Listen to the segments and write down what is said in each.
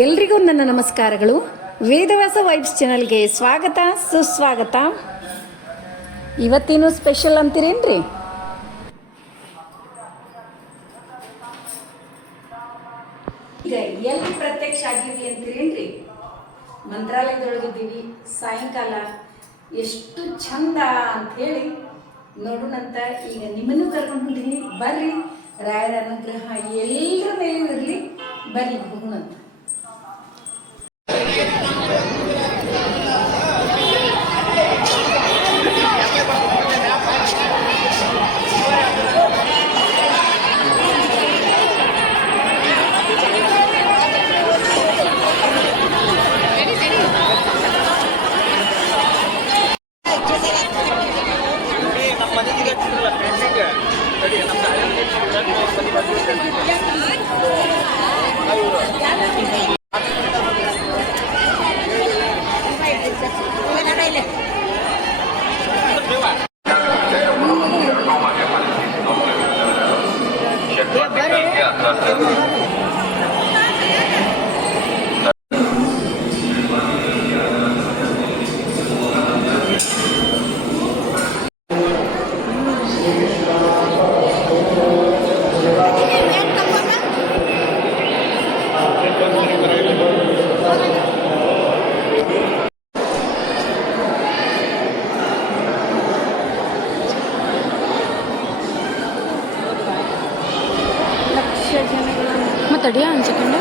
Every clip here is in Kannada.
ಎಲ್ರಿಗೂ ನನ್ನ ನಮಸ್ಕಾರಗಳು. ವೇದವಾಸ ವೈಬ್ಸ್ ಚಾನಲ್ಗೆ ಸ್ವಾಗತ ಸುಸ್ವಾಗತ. ಇವತ್ತೇನು ಸ್ಪೆಷಲ್ ಅಂತೀರೇನ್ರಿ? ಈಗ ಎಲ್ಲಿ ಪ್ರತ್ಯಕ್ಷ ಆಗಿರ್ಲಿ ಅಂತೀರೇನ್ರಿ? ಮಂತ್ರಾಲಯದೊಳಗಿದ್ದೀವಿ. ಸಾಯಂಕಾಲ ಎಷ್ಟು ಚಂದ ಅಂತ ಹೇಳಿ ನೋಡೋಣಂತ ಈಗ ನಿಮ್ಮನ್ನು ಕರ್ಕೊಂಡಿದ್ದೀನಿ. ಬರ್ರಿ, ರಾಯರ ಅನುಗ್ರಹ ಎಲ್ಲರ ಮೇಲೂ ಇರಲಿ. ಬರ್ರಿ ಹೋಗೋಣಂತ. ತಡಿಯ ಒಂದು ಸೆಕೆಂಡ್.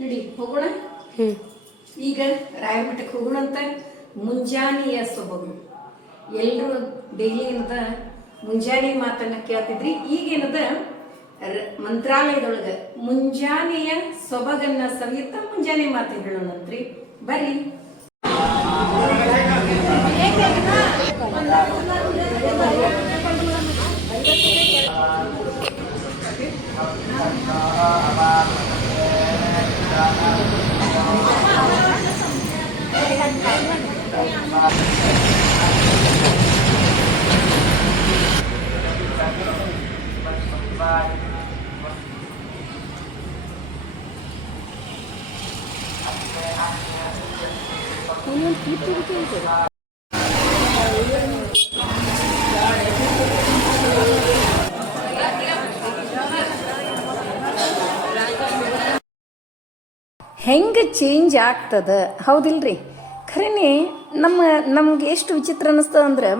ನಡಿ ಹೋಗೋಣ. ಹ್ಞೂ ಈಗ ರಾಯರ ಮಠಕ್ಕೆ ಹೋಗೋಣ ಅಂತ. ಮುಂಜಾನೆಯ ಸೊಬಗು ಎಲ್ಲರೂ ಡೈಲಿ ಏನದ ಮುಂಜಾನೆ ಮಾತನ್ನ ಕೇಳ್ತಿದ್ರಿ. ಈಗೇನದ ಮಂತ್ರಾಲಯದೊಳಗ ಮುಂಜಾನೆಯ ಸೊಬಗನ್ನ ಸವಿಯುತ್ತ ಮುಂಜಾನೆ ಮಾತು ಹೇಳೋಣಂತ್ರಿ. ಬರ್ರಿ. ಹೆಂಗೆ ಚೇಂಜ್ ಆಗ್ತದ, ಹೌದಿಲ್ರಿ? ಖರೇನೆ ನಮ್ಗೆ ಎಷ್ಟು ವಿಚಿತ್ರ ಅನ್ನಿಸ್ತದ ಅಂದ್ರೆ,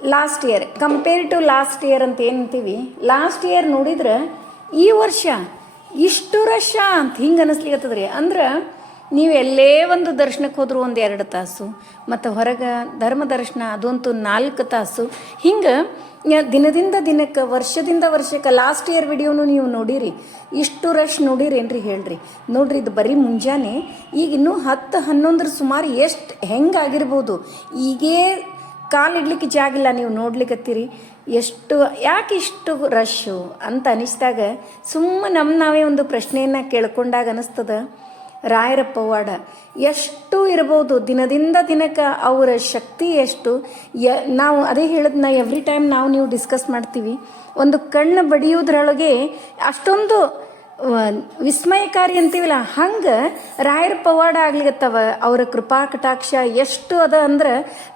last year compare to last year ಅಂತ ಏನಂತೀವಿ, ಲಾಸ್ಟ್ ಇಯರ್ ನೋಡಿದ್ರೆ ಈ ವರ್ಷ ಇಷ್ಟು ರಶ್ ಅಂತ ಹಿಂಗೆ ಅನ್ನಿಸ್ಲಿಕ್ಕತ್ತದ್ರಿ. ಅಂದ್ರೆ ನೀವು ಎಲ್ಲೇ ಒಂದು ದರ್ಶನಕ್ಕೆ ಹೋದ್ರು ಒಂದು 2 ತಾಸು, ಮತ್ತು ಹೊರಗೆ ಧರ್ಮ ದರ್ಶನ ಅದಂತೂ 4 ತಾಸು. ಹಿಂಗೆ ದಿನದಿಂದ ದಿನಕ್ಕೆ, ವರ್ಷದಿಂದ ವರ್ಷಕ್ಕೆ. ಲಾಸ್ಟ್ ಇಯರ್ ವಿಡಿಯೋನು ನೀವು ನೋಡಿರಿ, ಇಷ್ಟು ರಶ್ ನೋಡಿರೇನ್ರಿ? ಹೇಳ್ರಿ ನೋಡ್ರಿ. ಇದು ಬರೀ ಮುಂಜಾನೆ. ಈಗ ಇನ್ನೂ 10-11 ಸುಮಾರು ಎಷ್ಟು ಹೆಂಗಾಗಿರ್ಬೋದು. ಈಗೇ ಕಾಲಿಡ್ಲಿಕ್ಕೆ ಜಾಗಿಲ್ಲ, ನೀವು ನೋಡ್ಲಿಕ್ಕತ್ತೀರಿ. ಎಷ್ಟು ಯಾಕೆ ಇಷ್ಟು ರಶ್ಶು ಅಂತ ಅನಿಸಿದಾಗ ಸುಮ್ಮನೆ ನಾವೇ ಒಂದು ಪ್ರಶ್ನೆಯನ್ನು ಕೇಳ್ಕೊಂಡಾಗ ಅನಿಸ್ತದ, ರಾಯರ ಪವಾಡ ಎಷ್ಟು ಇರ್ಬೋದು, ದಿನದಿಂದ ದಿನಕ್ಕೆ ಅವರ ಶಕ್ತಿ ಎಷ್ಟು. ನಾವು ಅದೇ ಹೇಳಿದ್ನ ಎವ್ರಿ ಟೈಮ್ ನೀವು ಡಿಸ್ಕಸ್ ಮಾಡ್ತೀವಿ. ಒಂದು ಕಣ್ಣು ಬಡಿಯೋದ್ರೊಳಗೆ ಅಷ್ಟೊಂದು ವಿಸ್ಮಯಕಾರಿ ಅಂತೀವಲ್ಲ, ಹಂಗೆ ರಾಯರ ಪವಾಡ ಆಗ್ಲಿಕತ್ತವ. ಅವರ ಕೃಪಾ ಕಟಾಕ್ಷ ಎಷ್ಟು ಅದ ಅಂದ್ರೆ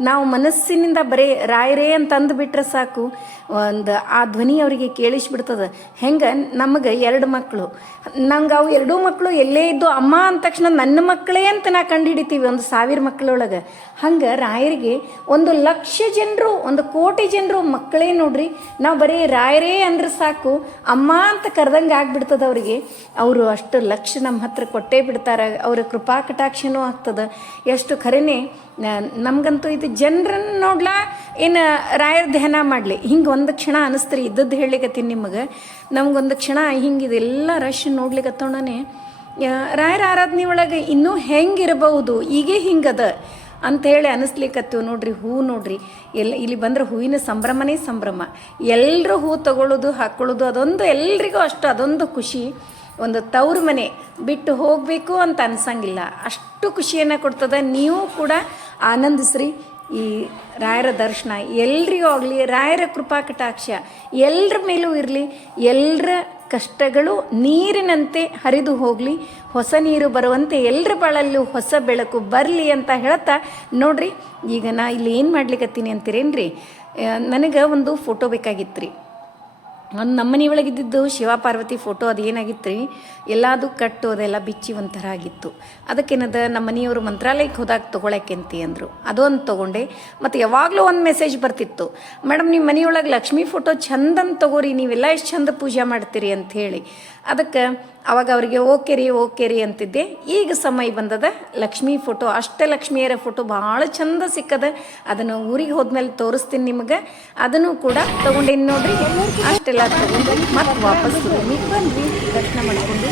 ನಾವು ಮನಸ್ಸಿನಿಂದ ಬರೀ ರಾಯರೇ ಅಂತ ಅಂದುಬಿಟ್ರೆ ಸಾಕು, ಒಂದು ಆ ಧ್ವನಿ ಅವರಿಗೆ ಕೇಳಿಸ್ಬಿಡ್ತದ. ಹೆಂಗೆ ನಮಗೆ 2 ಮಕ್ಕಳು, ನಂಗೆ ಅವು 2 ಮಕ್ಕಳು ಎಲ್ಲೇ ಇದ್ದು ಅಮ್ಮ ಅಂದ ತಕ್ಷಣ ನನ್ನ ಮಕ್ಕಳೇ ಅಂತ ನಾ ಕಂಡುಹಿಡಿತೀವಿ 1,000 ಮಕ್ಕಳೊಳಗೆ. ಹಂಗೆ ರಾಯರಿಗೆ 1,00,000 ಜನರು, 1,00,00,000 ಜನರು ಮಕ್ಕಳೇ ನೋಡ್ರಿ. ನಾವು ಬರೀ ರಾಯರೇ ಅಂದ್ರೆ ಸಾಕು, ಅಮ್ಮ ಅಂತ ಕರೆದಂಗೆ ಆಗ್ಬಿಡ್ತದ ಅವ್ರಿಗೆ. ಅವರು ಅಷ್ಟು ಲಕ್ಷ ನಮ್ಮ ಹತ್ರ ಕೊಟ್ಟೇ ಬಿಡ್ತಾರೆ. ಅವರ ಕೃಪಾ ಕಟಾಕ್ಷನೂ ಆಗ್ತದೆ. ಎಷ್ಟು ಖರೇನೆ ನಮಗಂತೂ ಇದು ಜನರನ್ನು ನೋಡ್ಲಾ ಏನು ರಾಯರ ಧ್ಯಾನ ಮಾಡಲಿ ಹಿಂಗೆ ಒಂದು ಕ್ಷಣ ಅನಿಸ್ತ್ರಿ. ಇದ್ದದ್ದು ಹೇಳಿಕತ್ತೀನಿ ನಿಮಗೆ. ನಮಗೊಂದು ಕ್ಷಣ ಹಿಂಗೆ ಇದೆಲ್ಲ ರಶ್ ನೋಡ್ಲಿಕ್ಕತ್ತೋಣನೆ ರಾಯರ ಆರಾಧನೆ ಒಳಗೆ ಇನ್ನೂ ಹೆಂಗಿರಬಹುದು, ಈಗೇ ಹಿಂಗದ ಅಂಥೇಳಿ ಅನ್ನಿಸ್ಲಿಕ್ಕತ್ತೀವಿ ನೋಡ್ರಿ. ಹೂ ನೋಡ್ರಿ, ಇಲ್ಲಿ ಬಂದ್ರೆ ಹೂವಿನ ಸಂಭ್ರಮನೇ ಸಂಭ್ರಮ. ಎಲ್ಲರೂ ಹೂ ತಗೊಳ್ಳೋದು ಹಾಕ್ಕೊಳ್ಳೋದು ಅದೊಂದು ಎಲ್ರಿಗೂ ಅಷ್ಟು ಅದೊಂದು ಖುಷಿ. ಒಂದು ತವ್ರ ಮನೆ ಬಿಟ್ಟು ಹೋಗಬೇಕು ಅಂತ ಅನ್ಸಂಗಿಲ್ಲ, ಅಷ್ಟು ಖುಷಿಯನ್ನು ಕೊಡ್ತದೆ. ನೀವು ಕೂಡ ಆನಂದಿಸ್ರಿ ಈ ರಾಯರ ದರ್ಶನ. ಎಲ್ರಿಗೂ ಆಗಲಿ ರಾಯರ ಕೃಪಾ ಕಟಾಕ್ಷ ಎಲ್ಲರ ಮೇಲೂ ಇರಲಿ. ಎಲ್ಲರ ಕಷ್ಟಗಳು ನೀರಿನಂತೆ ಹರಿದು ಹೋಗಲಿ, ಹೊಸ ನೀರು ಬರುವಂತೆ ಎಲ್ಲರ ಬಾಳಲ್ಲೂ ಹೊಸ ಬೆಳಕು ಬರಲಿ ಅಂತ ಹೇಳ್ತಾ ನೋಡ್ರಿ. ಈಗ ನಾ ಇಲ್ಲಿ ಏನು ಮಾಡ್ಲಿಕ್ಕತ್ತೀನಿ ಅಂತೀರೇನ್ರಿ, ನನಗೆ ಒಂದು ಫೋಟೋ ಬೇಕಾಗಿತ್ತು ರೀ. ಒಂದು ನಮ್ಮನೆ ಒಳಗಿದ್ದಿದ್ದು ಶಿವ ಪಾರ್ವತಿ ಫೋಟೋ ಅದು ಏನಾಗಿತ್ತು ರೀ, ಎಲ್ಲದು ಕಟ್ಟು ಅದೆಲ್ಲ ಬಿಚ್ಚಿ ಒಂಥರ ಆಗಿತ್ತು. ಅದಕ್ಕೇನದ ನಮ್ಮ ಮನೆಯವರು ಮಂತ್ರಾಲಯಕ್ಕೆ ಹೋದಾಗ ತೊಗೊಳಕ್ಕಂತಿ ಅಂದರು. ಅದೊಂದು ತೊಗೊಂಡೆ. ಮತ್ತು ಯಾವಾಗಲೂ ಒಂದು ಮೆಸೇಜ್ ಬರ್ತಿತ್ತು, ಮೇಡಮ್ ನಿಮ್ಮ ಮನೆಯೊಳಗೆ ಲಕ್ಷ್ಮೀ ಫೋಟೋ ಚಂದನ್ ತೊಗೋರಿ, ನೀವೆಲ್ಲ ಎಷ್ಟು ಚಂದ ಪೂಜೆ ಮಾಡ್ತೀರಿ ಅಂಥೇಳಿ. ಅದಕ್ಕೆ ಅವಾಗ ಅವರಿಗೆ ಓಕೆ ರೀ ಅಂತಿದ್ದೆ. ಈಗ ಸಮಯ ಬಂದದ ಲಕ್ಷ್ಮೀ ಫೋಟೋ, ಅಷ್ಟಲಕ್ಷ್ಮಿಯರ ಫೋಟೋ ಭಾಳ ಚಂದ ಸಿಕ್ಕದ. ಅದನ್ನು ಊರಿಗೆ ಹೋದ್ಮೇಲೆ ತೋರಿಸ್ತೀನಿ ನಿಮಗೆ. ಅದನ್ನು ಕೂಡ ತೊಗೊಂಡೇನು ನೋಡ್ರಿ. ಅಷ್ಟೆಲ್ಲ ತೊಗೊಂಡು ಮತ್ತೆ ವಾಪಸ್ ರೂಮಿಗೆ ಬಂದ್ವಿ ದರ್ಶನ ಮಾಡಿಕೊಂಡು.